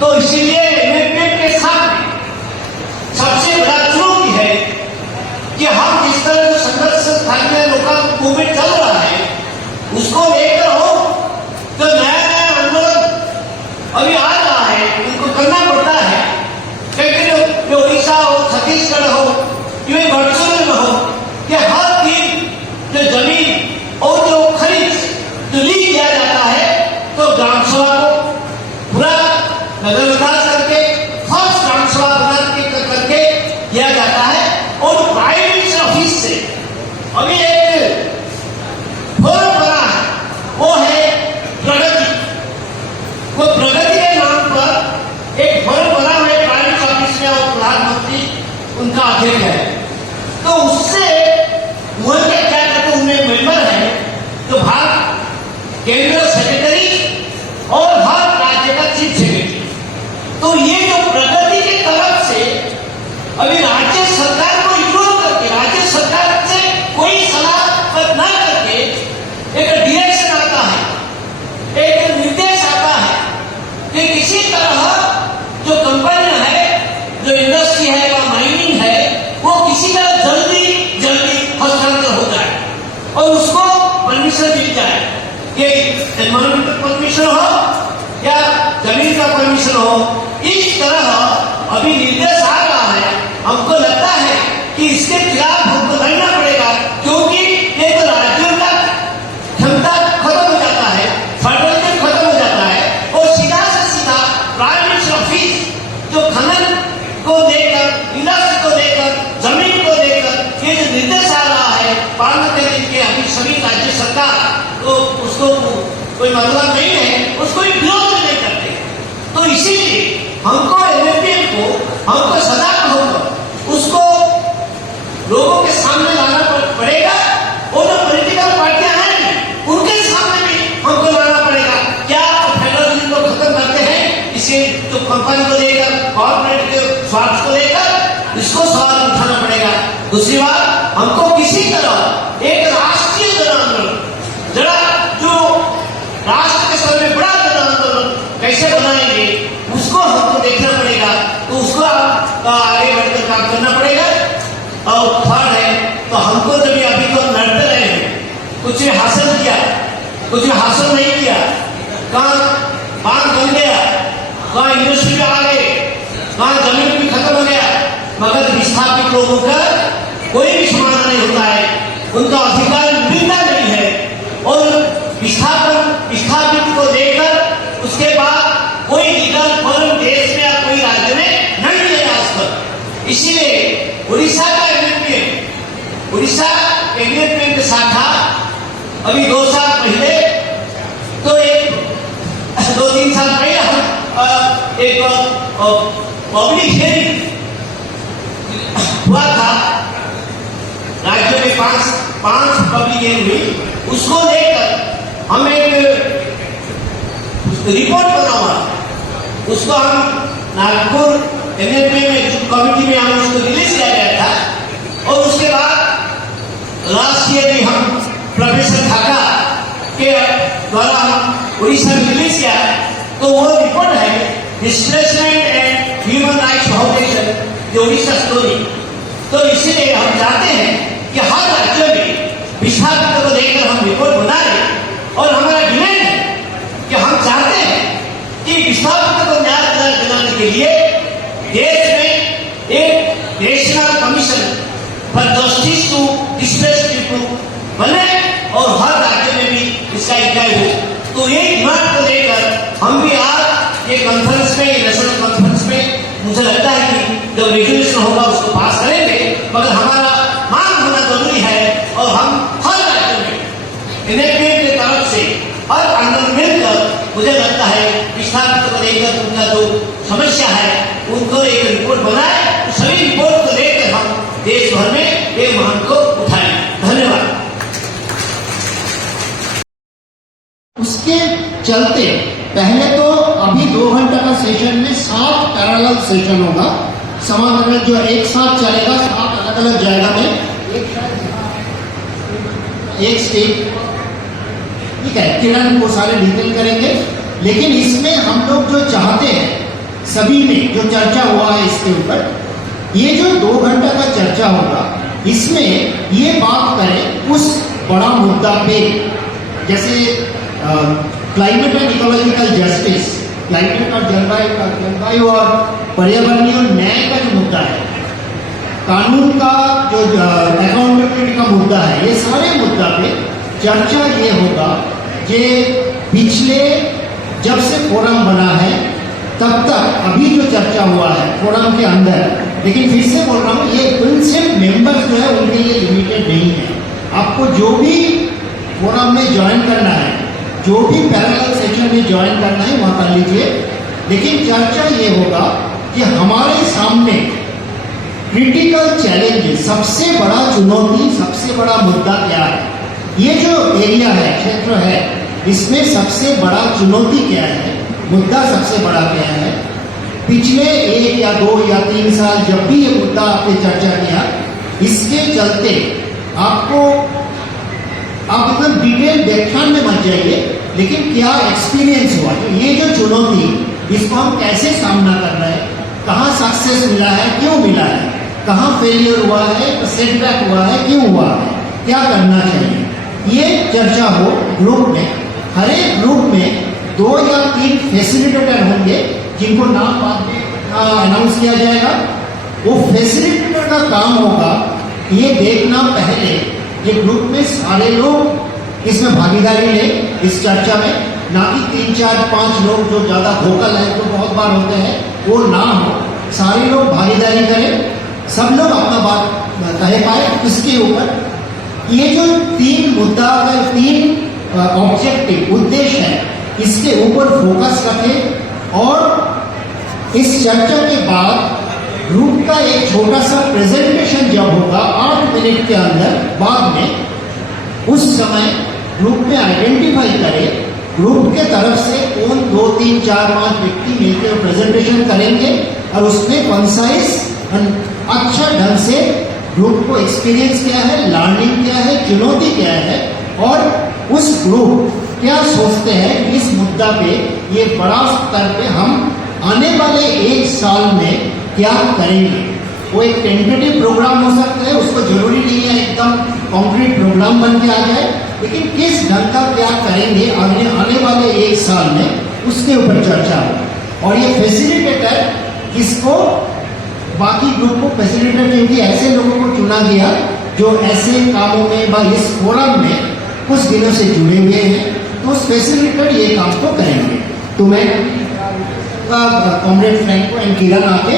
तो इसीलिए एमएफपीएफ के साथ सबसे बड़ा चुनौती है कि हम जिस तरह से संघर्ष स्थानीय लोकल मूवमेंट चल रहा है उसको लेकर हो तो नया नया आंदोलन अभी आ रहा है, उनको करना पड़ता है। लेकिन जो उड़ीसा हो, छत्तीसगढ़ हो, ये वर्चुअल में हो कि हर दिन जो जमीन और जो खरीद जो ली किया जाता है तो ग्राम सभा को पूरा नजरअंदाज करके फर्स्ट ग्राम सभा करके किया जाता है। और प्राइम मिनिस्टर ऑफिस से अभी एक फोरम बना है, वो है प्रगति। वो प्रगति के नाम पर एक फोरम बना हुआ है प्राइम मिनिस्टर ऑफिस में और प्रधानमंत्री उनका अध्यक्ष है। तो उससे वो क्या करते, उनमें मेंबर है तो भाग केंद्र सेक्रेटरी और हर राज्य का चीफ सेक्रेटरी। तो ये जो प्रगति की तरफ से अभी राज्य सरकार को इग्नोर करके, राज्य सरकार से कोई सलाह न करके एक डायरेक्शन आता है, एक निर्देश आता है कि किसी तरह जो कंपनी है, जो इंडस्ट्री है या माइनिंग है, वो किसी तरह जल्दी जल्दी हस्तांतर हो जाए और उसको परमिशन मिल जाए। ये एनवायरमेंटल परमिशन हो या जमीन का परमिशन हो, इस तरह अभी निर्देश आ रहा है। हमको लगता है कि इसके खिलाफ हमको लड़ना पड़ेगा, क्योंकि ये तो राज्यों का क्षमता खत्म हो जाता है, फेडरलिज्म खत्म हो जाता है और सीधा से सीधा प्राइम मिनिस्टर ऑफिस जो खनन को लेकर, इंडस्ट्री को लेकर, जमीन को लेकर ये जो निर्देश आ रहा है पार्लियामेंट के अभी सभी राज्य सरकार तो उसको कोई मतलब नहीं है, उसको विरोध नहीं करते। तो इसीलिए हमको एमएफपीएफ को हमको सजाग होकर उसको लोगों के सामने लाना पड़ेगा और जो पॉलिटिकल पार्टियां हैं उनके सामने भी हमको लाना पड़ेगा। क्या फेडरलिज्म को खत्म करते हैं, इसे जो कंपनी को लेकर, कॉर्पोरेट के स्वार्थ को लेकर इसको सवाल उठाना पड़ेगा। दूसरी बात, हमको किसी तरह एक राष्ट्रीय जन आंदोलन, जरा जो राष्ट्र के स्तर में बड़ा जन आंदोलन कैसे बनाएंगे उसको हमको देखना पड़ेगा। तो उसको आगे बढ़कर काम करना पड़ेगा। और थर्ड है, तो हमको जब अभी तो लड़ते रहे हैं, कुछ हासिल किया, कुछ हासिल नहीं किया, कहाँ बांध बन गया, कहाँ इंडस्ट्री आ गए, कहाँ जमीन भी खत्म हो गया, मगर विस्थापित लोगों का कोई भी समाधान नहीं होता है, उनका अधिकार मिलता नहीं है। और विस्थापित को लेकर उसके बाद कोई लीगल फॉर्म देश में या कोई राज्य में नहीं मिले आज तक। इसीलिए उड़ीसा का उड़ीसा एमएफपीएफ शाखा अभी 2 साल पहले तो 2-3 साल पहले हम एक पब्लिक हियरिंग हुआ था, राज्य में 5 पब्लिक हियरिंग हुई, उसको लेकर हम एक रिपोर्ट बना हुआ, उसको हम नागपुर एमएफपीएफ में कमिटी में हम उसको रिलीज किया गया था। और उसके बाद लास्ट ईयर भी हम प्रोफेसर खाका के द्वारा हम उड़ीसा में रिलीज किया। तो वो रिपोर्ट है displacement and human rights foundation, जो उड़ीसा स्टोरी। तो इसीलिए हम चाहते हैं कि हर राज्य में विस्थापित को लेकर हम रिपोर्ट बनाए और हमारा डिमांड है कि हम चाहते हैं कि विस्थापित को न्याय दिलाने के लिए देश में एक national commission for justice to displaced people बने और हर राज्य में भी इसका इकाई हो। तो ये डिमांड को लेकर हम भी आज ये कॉन्फ्रेंस में, नेशनल कॉन्फ्रेंस में मुझे लगता है कि जब रेजोल्यूशन होगा उसको पास करेंगे, मगर हमारा मांग होना जरूरी है। और हम हर राज्य में एमएफपीएफ की तरफ से हर आंदोलन मिलकर मुझे लगता है विस्थापित को लेकर उनका जो समस्या है उनको एक रिपोर्ट बनाए, सभी रिपोर्ट को लेकर हम देश भर में ये मांग को उठाएं। धन्यवाद। उसके चलते पहले तो अभी 2 घंटा का सेशन में 7 पैरेलल सेशन होगा, समाधान जो एक साथ चलेगा 7 अलग अलग जगह में, एक स्टेट, ठीक है, किरण वो सारे डिटेल करेंगे। लेकिन इसमें हम लोग जो चाहते हैं सभी में जो चर्चा हुआ है इसके ऊपर, ये जो 2 घंटा का चर्चा होगा इसमें ये बात करें उस बड़ा मुद्दा पे, जैसे climate and ecological justice, climate और जलवायु और पर्यावरणीय न्याय का जो मुद्दा है, कानून का जो अकाउंटेबिलिटी का मुद्दा है, ये सारे मुद्दा पे चर्चा ये होगा कि पिछले जब से फोरम बना है तब तक अभी जो चर्चा हुआ है फोरम के अंदर, लेकिन फिर से बोल रहा हूँ ये सिर्फ मेंबर्स जो है उनके लिए लिमिटेड नहीं है। आपको जो भी फोरम में ज्वाइन करना है, जो भी पैरेलल सेशन में ज्वाइन करना है वहाँ कर लीजिए, लेकिन चर्चा ये होगा कि हमारे सामने क्रिटिकल चैलेंज, सबसे बड़ा चुनौती, सबसे बड़ा मुद्दा क्या है, ये जो एरिया है, क्षेत्र है, इसमें सबसे बड़ा चुनौती क्या है, मुद्दा सबसे बड़ा क्या है। पिछले 1 या 2 या 3 साल जब भी ये मुद्दा आपने चर्चा किया, इसके चलते आपको आप मतलब डिटेल व्याख्यान में मत जाइए, लेकिन क्या एक्सपीरियंस हुआ, तो ये जो चुनौती, इसको हम कैसे सामना कर रहे हैं, कहाँ सक्सेस मिला है, क्यों मिला है, कहाँ फेलियर हुआ है, सेटबैक हुआ है, क्यों हुआ है, क्या करना चाहिए, ये चर्चा हो ग्रुप में। हर एक ग्रुप में 2 या 3 फैसिलिटेटर होंगे जिनको नाम बाद में अनाउंस किया जाएगा। वो फैसिलिटेटर का काम होगा ये देखना पहले ये ग्रुप में सारे लोग इसमें भागीदारी लें इस चर्चा में, ना कि 3, 4, 5 लोग जो ज़्यादा वोकल है तो बहुत बार होते हैं, वो ना हो, सारे लोग भागीदारी करें, सब लोग अपना बात कह पाए। इसके ऊपर ये जो 3 मुद्दा का 3 ऑब्जेक्टिव उद्देश्य है, इसके ऊपर फोकस रखें और इस चर्चा के बाद ग्रुप का एक छोटा सा प्रेजेंटेशन जब होगा 8 मिनट के अंदर बाद में, उस समय ग्रुप में आइडेंटिफाई करें ग्रुप के तरफ से कौन 2, 3, 4, 5 व्यक्ति मिलकर प्रेजेंटेशन करेंगे और उसमें कंसाइज अच्छा ढंग से ग्रुप को एक्सपीरियंस क्या है, लर्निंग क्या है, चुनौती क्या है और उस ग्रुप क्या सोचते हैं इस मुद्दा पे, ये बड़ा स्तर पे हम आने वाले 1 साल में क्या करेंगे। वो एक टेंटेटिव प्रोग्राम हो सकता है, उसको जरूरी नहीं है एकदम कॉन्क्रीट प्रोग्राम बन के आ जाए, लेकिन किस ढंग का क्या करेंगे आने वाले 1 साल में, उसके ऊपर चर्चा हो। और ये फैसिलिटेटर, इसको बाकी ग्रुप को फैसिलिटेटर, क्योंकि ऐसे लोगों को चुना गया जो ऐसे कामों में व इस फोरम में कुछ दिनों से जुड़े हुए हैं, तो उस फैसिलिटेटर ये काम को करेंगे। तो मैं कॉमरेड फ्रैंको एंड किरण आके